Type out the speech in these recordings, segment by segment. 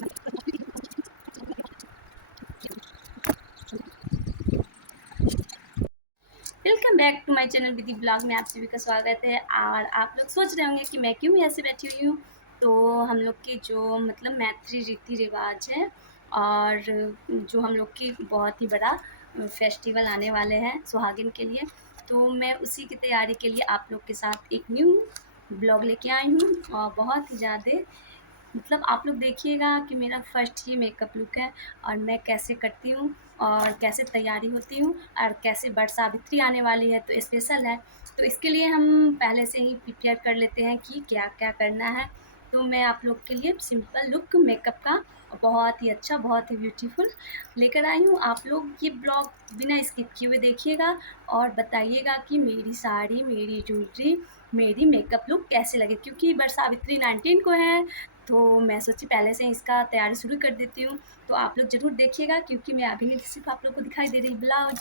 Welcome back to my channel Vidhi blog में आप सभी का स्वागत है। और आप लोग सोच रहे होंगे कि मैं क्यों ऐसे बैठी हुई हूँ। तो हम लोग के जो मतलब मैत्री रीति रिवाज है और जो हम लोग की बहुत ही बड़ा फेस्टिवल आने वाले हैं सुहागिन के लिए, तो मैं उसी की तैयारी के लिए आप लोग के साथ एक न्यू ब्लॉग लेके आई हूँ। और बहुत ही ज़्यादा मतलब आप लोग देखिएगा कि मेरा फर्स्ट ही मेकअप लुक है और मैं कैसे करती हूँ और कैसे तैयारी होती हूँ और कैसे बट सावित्री आने वाली है तो स्पेशल है। तो इसके लिए हम पहले से ही प्रिपेयर कर लेते हैं कि क्या क्या करना है। तो मैं आप लोग के लिए सिंपल लुक मेकअप का बहुत ही अच्छा बहुत ही ब्यूटीफुल लेकर आई हूँ। आप लोग ये ब्लॉग बिना स्किप किए हुए देखिएगा और बताइएगा कि मेरी साड़ी, मेरी ज्वेलरी, मेरी मेकअप लुक कैसे लगे, क्योंकि बरसावित्री 19 को है। तो मैं सोची पहले से इसका तैयारी शुरू कर देती हूँ। तो आप लोग ज़रूर देखिएगा क्योंकि मैं अभी नहीं सिर्फ आप लोग को दिखाई दे रही ब्लाउज।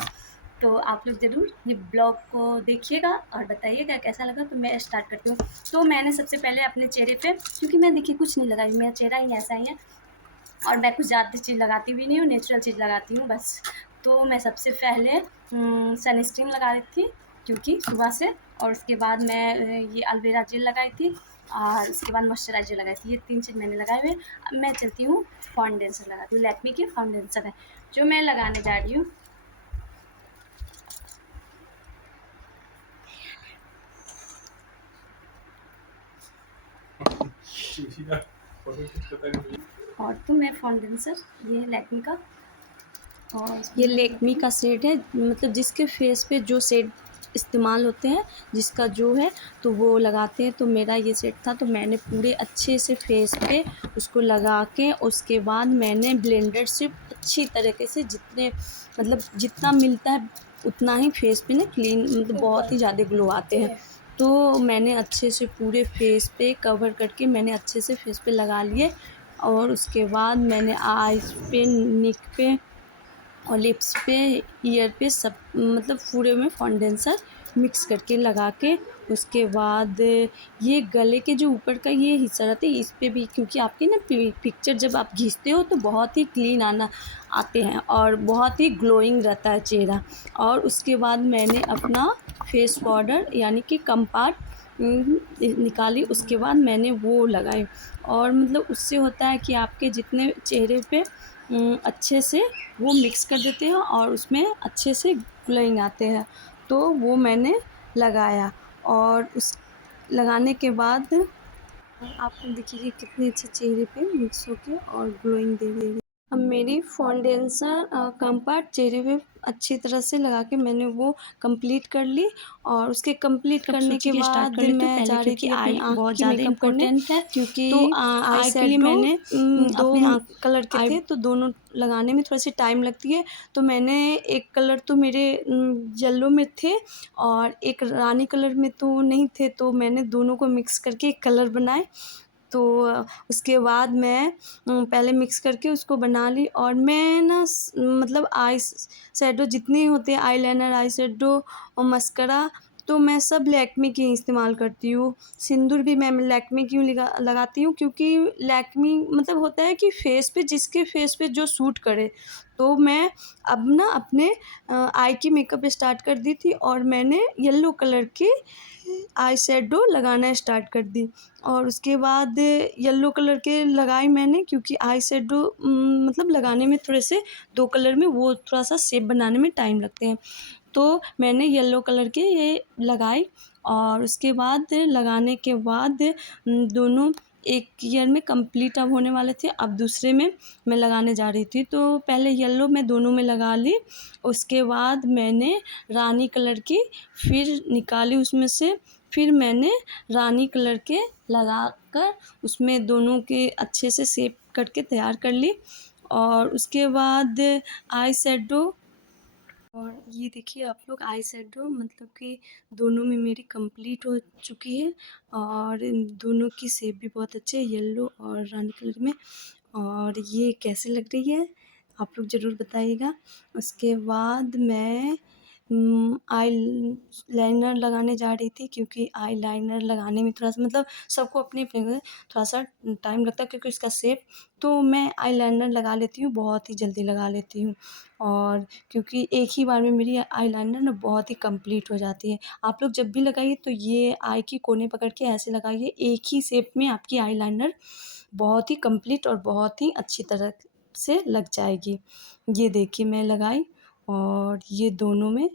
तो आप लोग ज़रूर ये ब्लॉग को देखिएगा और बताइएगा कैसा लगा। तो मैं स्टार्ट करती हूँ। तो मैंने सबसे पहले अपने चेहरे पे, क्योंकि मैं देखिए कुछ नहीं लगाई, मेरा चेहरा ही ऐसा ही है और मैं कुछ ज़्यादा चीज़ लगाती भी नहीं हूँ, नेचुरल चीज़ लगाती हूँ बस। तो मैं सबसे पहले सनस्क्रीन लगा रही थी क्योंकि सुबह से, और उसके बाद मैं ये एलोवेरा जेल लगाई थी और उसके बाद मॉइस्चराइज़र लगाई थी। ये 3 चीज़ मैंने लगाए हुए। अब मैं चलती हूँ फाउंडेशन लगाती हूँ। लैक्मे की फाउंडेशन है जो मैं लगाने जा रही हूँ। और तो मैं फाउंडेशन, ये है लैक्मे का और ये मैं लेकमी का शेड है, मतलब जिसके फेस पे जो शेड इस्तेमाल होते हैं, जिसका जो है तो वो लगाते हैं। तो मेरा ये सेट था, तो मैंने पूरे अच्छे से फेस पे उसको लगा के उसके बाद मैंने ब्लेंडर से अच्छी तरीके से जितने मतलब जितना मिलता है उतना ही फेस पे ना क्लीन मतलब बहुत ही ज़्यादा ग्लो आते हैं। तो मैंने अच्छे से पूरे फेस पे कवर करके मैंने अच्छे से फेस पे लगा लिए। और उसके बाद मैंने आईज पे, नेक पे और लिप्स पे, ईयर पे सब मतलब पूरे में फाउंडेशन मिक्स करके लगा के उसके बाद ये गले के जो ऊपर का ये हिस्सा रहता है इस पे भी, क्योंकि आपकी ना पिक्चर जब आप खींचते हो तो बहुत ही क्लीन आते हैं और बहुत ही ग्लोइंग रहता है चेहरा। और उसके बाद मैंने अपना फेस पाउडर यानी कि कम्पार्ट निकाली, उसके बाद मैंने वो लगाई। और मतलब उससे होता है कि आपके जितने चेहरे पे अच्छे से वो मिक्स कर देते हैं और उसमें अच्छे से ग्लोइंग आते हैं। तो वो मैंने लगाया और उस लगाने के बाद आप देखिए कि कितने अच्छे चेहरे पे मिक्स होके और ग्लोइंग दे रही है। अब मेरी फाउंडेशन कम्पैक्ट चेहरे पे अच्छी तरह से लगा के मैंने वो कंप्लीट कर ली। और उसके कंप्लीट तब करने सोची के कि स्टार्ट कर बाद लेती हूँ मैं पहले, जा रही क्योंकि थी अपनी आई आँख बहुत की ज़्यादा मेकअप करने, इम्पोर्टेंट है। क्योंकि तो आई आई के लिए शेडो मैंने दो अपने आँख कलर के आई थे तो दोनों लगाने में थोड़ी सी टाइम लगती है। तो मैंने एक कलर तो मेरे येलो में थे और एक रानी कलर में तो नहीं थे, तो मैंने दोनों को मिक्स करके एक कलर बनाए। तो उसके बाद मैं पहले मिक्स करके उसको बना ली। और मैं ना मतलब आई शैडो जितने होते हैं, आईलाइनर, आई शैडो और मस्करा, तो मैं सब लैक्मे की इस्तेमाल करती हूँ। सिंदूर भी मैं लैक्मे की लगाती हूँ, क्योंकि लैक्मे मतलब होता है कि फेस पे जिसके फेस पे जो सूट करे। तो मैं अब ना अपने आई की मेकअप स्टार्ट कर दी थी और मैंने येलो कलर के आई शेडो लगाना स्टार्ट कर दी। और उसके बाद येलो कलर के लगाई मैंने, क्योंकि आई शेडो मतलब लगाने में थोड़े से 2 कलर में वो थोड़ा-सा शेप बनाने में टाइम लगते हैं। तो मैंने येलो कलर के ये लगाई। और उसके बाद लगाने के बाद दोनों एक ईयर में कंप्लीट अब होने वाले थे, अब दूसरे में मैं लगाने जा रही थी। तो पहले येलो मैं दोनों में लगा ली, उसके बाद मैंने रानी कलर की फिर निकाली उसमें से, फिर मैंने रानी कलर के लगाकर उसमें दोनों के अच्छे से शेप करके तैयार कर ली। और उसके बाद आई शेडो, और ये देखिए आप लोग आई शेडो मतलब कि दोनों में मेरी कंप्लीट हो चुकी है। और इन दोनों की शेप भी बहुत अच्छी है, येलो और रानी कलर में। और ये कैसी लग रही है आप लोग ज़रूर बताइएगा। उसके बाद मैं आई लाइनर लगाने जा रही थी, क्योंकि आई लाइनर लगाने में थोड़ा सा मतलब सबको अपने अपने थोड़ा सा टाइम लगता है, क्योंकि इसका शेप, तो मैं आई लाइनर लगा लेती हूँ, बहुत ही जल्दी लगा लेती हूँ। और क्योंकि एक ही बार में मेरी आई लाइनर ना बहुत ही कंप्लीट हो जाती है। आप लोग जब भी लगाइए तो ये आई की कोने पकड़ के ऐसे लगाइए, एक ही शेप में आपकी आई लाइनर बहुत ही कंप्लीट और बहुत ही अच्छी तरह से लग जाएगी। ये देखिए मैं लगाई, और ये दोनों में,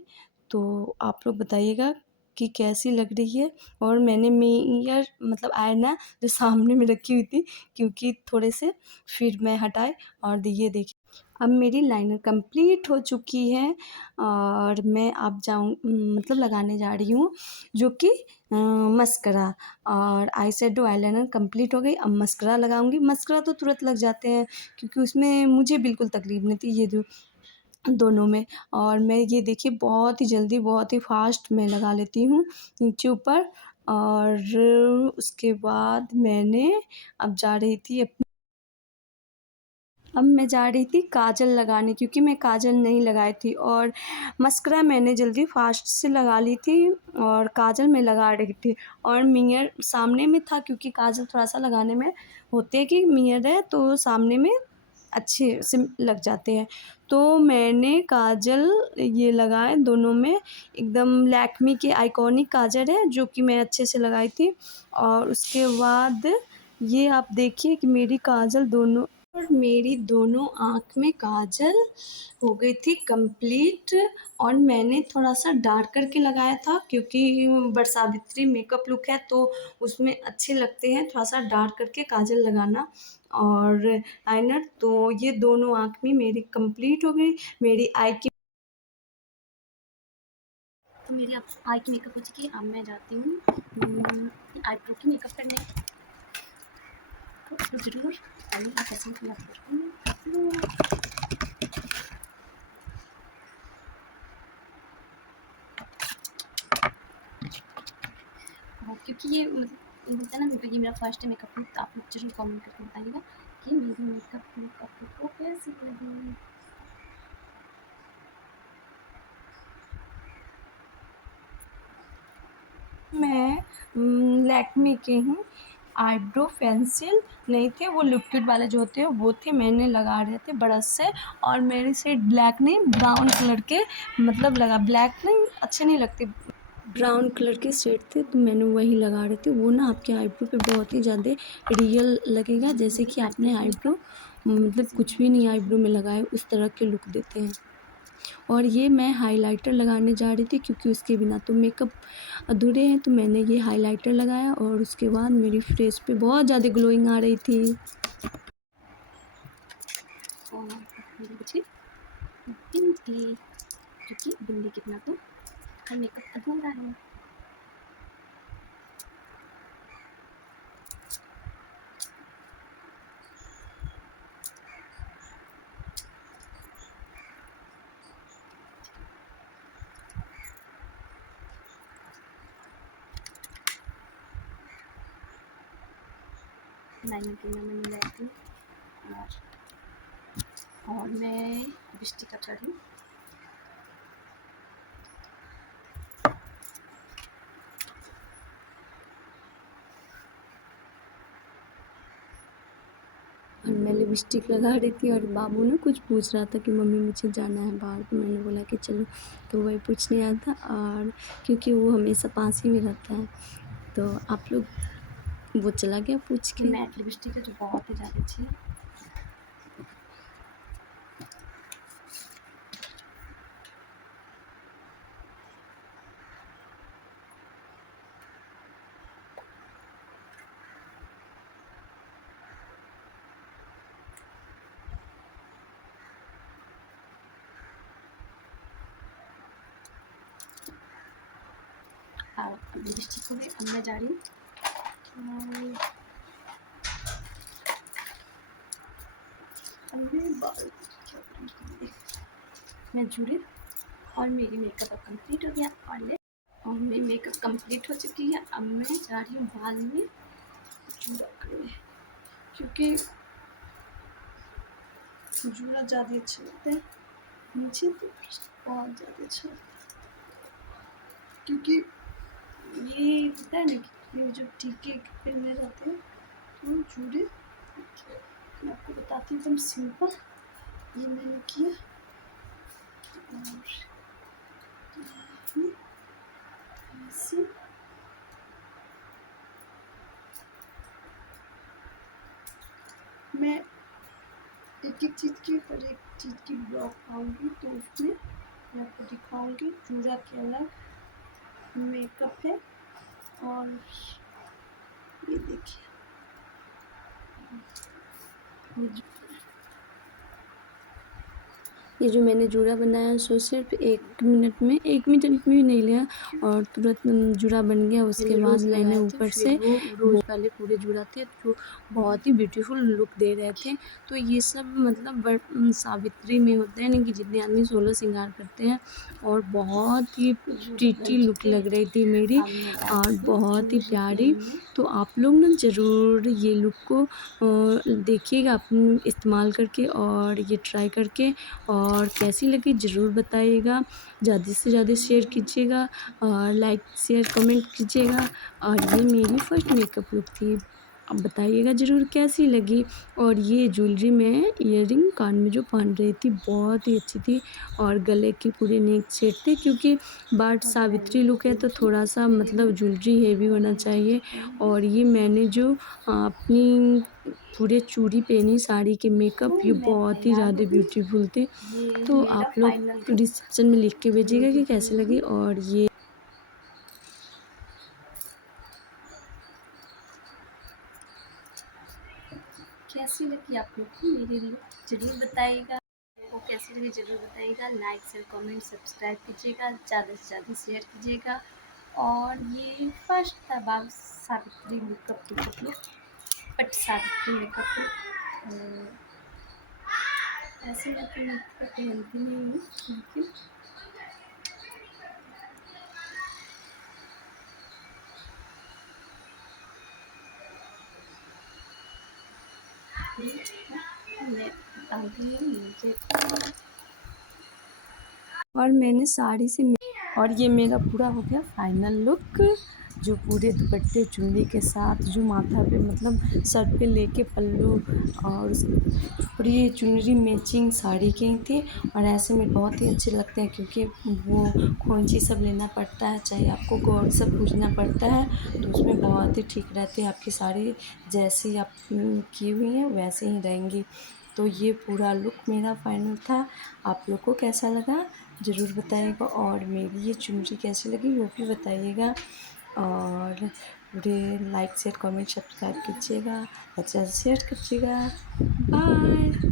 तो आप लोग बताइएगा कि कैसी लग रही है। और मैंने मिरर मतलब आईना जो सामने में रखी हुई थी, क्योंकि थोड़े से, फिर मैं हटाई, और ये देखिए अब मेरी लाइनर कंप्लीट हो चुकी है, और मैं अब मतलब लगाने जा रही हूँ जो कि मस्करा। और आई शेडो आईलाइनर कंप्लीट हो गई, अब मस्करा लगाऊंगी। मस्करा तो तुरंत लग जाते हैं, क्योंकि उसमें मुझे बिल्कुल तकलीफ नहीं थी, ये जो दोनों में। और मैं ये देखिए बहुत ही जल्दी बहुत ही फास्ट मैं लगा लेती हूँ नीचे ऊपर। और उसके बाद मैंने अब जा रही थी अब मैं जा रही थी काजल लगाने, क्योंकि मैं काजल नहीं लगाई थी, और मस्करा मैंने जल्दी फास्ट से लगा ली थी, और काजल मैं लगा रही थी। और मिरर सामने में था, क्योंकि काजल थोड़ा सा लगाने में होते हैं कि मिरर है तो सामने में अच्छे से लग जाते हैं। तो मैंने काजल ये लगाए दोनों में, एकदम लैक्मी के आइकॉनिक काजल है जो कि मैं अच्छे से लगाई थी। और उसके बाद ये आप देखिए कि मेरी काजल दोनों, और मेरी दोनों आँख में काजल हो गई थी कंप्लीट। और मैंने थोड़ा सा डार्क करके लगाया था, क्योंकि बरसावित्री मेकअप लुक है तो उसमें अच्छे लगते हैं थोड़ा सा डार्क करके काजल लगाना और आईलाइनर। तो ये दोनों आँख में मेरी कंप्लीट हो गई। मेरी आई की तो मेरी अब आई की मेकअप हो चुकी है। अब मैं जाती हूँ आईब्रो की मेकअप करने। तो ज़रूर आइए, कैसे मेकअप करती हूँ। और क्योंकि ये मतलब बोलते हैं ना, ये मेरा फर्स्ट है मेकअप लुक, तो आप लोग ज़रूर कमेंट करके बताइएगा कि मेरी मेकअप लुक आप लोग को कैसी लगी। मैं लैक्मे के ही आईब्रो पेंसिल नहीं थे, वो लिक्विड वाले जो होते हैं वो थे, मैंने लगा रहे थे ब्रश से। और मेरे से ब्लैक नहीं, ब्राउन कलर के मतलब लगा, ब्लैक नहीं अच्छे नहीं लगते, ब्राउन कलर के शेड थे तो मैंने वही लगा रहे थे। वो ना आपके आईब्रो पे बहुत ही ज़्यादा रियल लगेगा, जैसे कि आपने आईब्रो मतलब कुछ भी नहीं आईब्रो में लगाए, उस तरह के लुक देते हैं। और ये मैं हाइलाइटर लगाने जा रही थी, क्योंकि उसके बिना तो मेकअप अधूरे हैं, तो मैंने ये हाइलाइटर लगाया, और उसके बाद मेरी फेस पे बहुत ज़्यादा ग्लोइंग आ रही थी। और मेरी बची बिंदी, क्योंकि बिंदी के बिना तो हर मेकअप अधूरा है। लाइनर के मैं लगाती हूँ, और मैं लिपस्टिक का चढ़ी। और मैं लिपस्टिक लगा रही थी, और बाबू ना कुछ पूछ रहा था कि मम्मी मुझे जाना है बाहर, तो मैंने बोला कि चलो, तो वही पूछने आया था। और क्योंकि वो हमेशा पास ही में रहता है, तो आप लोग, वो चला गया पूछ के। मैट लिपस्टिक है जो बहुत ही ज़्यादा अच्छी है। और लिपस्टिक हो गई। अब मैं जा रही हूँ मैं जुड़ी, और मेरी मेकअप अब कंप्लीट हो गया। और मेरी मेकअप कंप्लीट हो चुकी है। अब मैं जा रही हूँ बाल में जूड़ा करने, क्योंकि जूड़ा ज़्यादा अच्छा लगता है, नीचे तो बहुत ज़्यादा अच्छा लगता है। क्योंकि ये होता है ना कि ये जो टीके पहनने जाते हैं तो जूड़े, मैं आपको बताती हूँ एकदम सिंपल। ये मैंने किया और ऐसे मैं एक एक चीज़ की पर एक चीज़ की ब्लॉग पाऊँगी तो उसमें मैं आपको दिखाऊंगी। जूड़ा के अलग मेकअप है और ये देखिए ये जो मैंने जूड़ा बनाया सो सिर्फ 1 मिनट में, 1 मिनट में भी नहीं लिया और तुरंत जूड़ा बन गया। उसके बाद मैंने ऊपर से वो रोज़ पहले पूरे जूड़ा थे जो बहुत ही ब्यूटीफुल लुक दे रहे थे। तो ये सब मतलब सावित्री में होता है ना कि जितने आदमी 16 श्रृंगार करते हैं और बहुत ही प्रीटी लुक लग रही थी मेरी और बहुत ही प्यारी। तो आप लोग ना ज़रूर ये लुक को देखिएगा अपने इस्तेमाल करके और ये ट्राई करके, और कैसी लगी ज़रूर बताइएगा। ज़्यादा से ज़्यादा शेयर कीजिएगा और लाइक शेयर कमेंट कीजिएगा। और ये मेरी फर्स्ट मेकअप लुक थी। अब बताइएगा ज़रूर कैसी लगी। और ये ज्वेलरी मैं इयररिंग कान में जो पहन रही थी बहुत ही अच्छी थी और गले के पूरे नेक सेट थे, क्योंकि बाट सावित्री लुक है तो थोड़ा सा मतलब ज्वेलरी हेवी होना चाहिए। और ये मैंने जो अपनी पूरे चूड़ी पहनी साड़ी के मेकअप, ये बहुत ही ज़्यादा ब्यूटीफुल थे। तो आप लोग डिस्क्रिप्शन में लिख के भेजिएगा कि कैसे लगी। और ये कैसी लगी आप लोग को मेरी लुक ज़रूर बताइएगा। आपको कैसी लगी ज़रूर बताइएगा। लाइक शेयर कमेंट सब्सक्राइब कीजिएगा, ज़्यादा से ज़्यादा शेयर कीजिएगा। और ये फर्स्ट था बाल Savitri makeup look, but Savitri makeup look ऐसे मैं तो मेकअप पहनती नहीं हूँ, लेकिन मैं डालती हूँ मुझे। और मैंने साड़ी से और ये मेरा पूरा हो गया फाइनल लुक, जो पूरे दुपट्टे चुन्नी के साथ जो माथा पे मतलब सर पे लेके पल्लू और पूरी चुनरी मैचिंग साड़ी की थी। और ऐसे में बहुत ही अच्छे लगते हैं क्योंकि वो खोंची सब लेना पड़ता है, चाहे आपको गौर सब पूजना पड़ता है, तो उसमें बहुत ही ठीक रहती है। आपकी साड़ी जैसी आप की हुई हैं वैसे ही रहेंगी। तो ये पूरा लुक मेरा फाइनल था। आप लोग को कैसा लगा ज़रूर बताइएगा। और मेरी ये चुनरी कैसी लगी वो भी बताइएगा। और पूरे लाइक शेयर कमेंट सब्सक्राइब कीजिएगा, अच्छा शेयर कीजिएगा। बाय।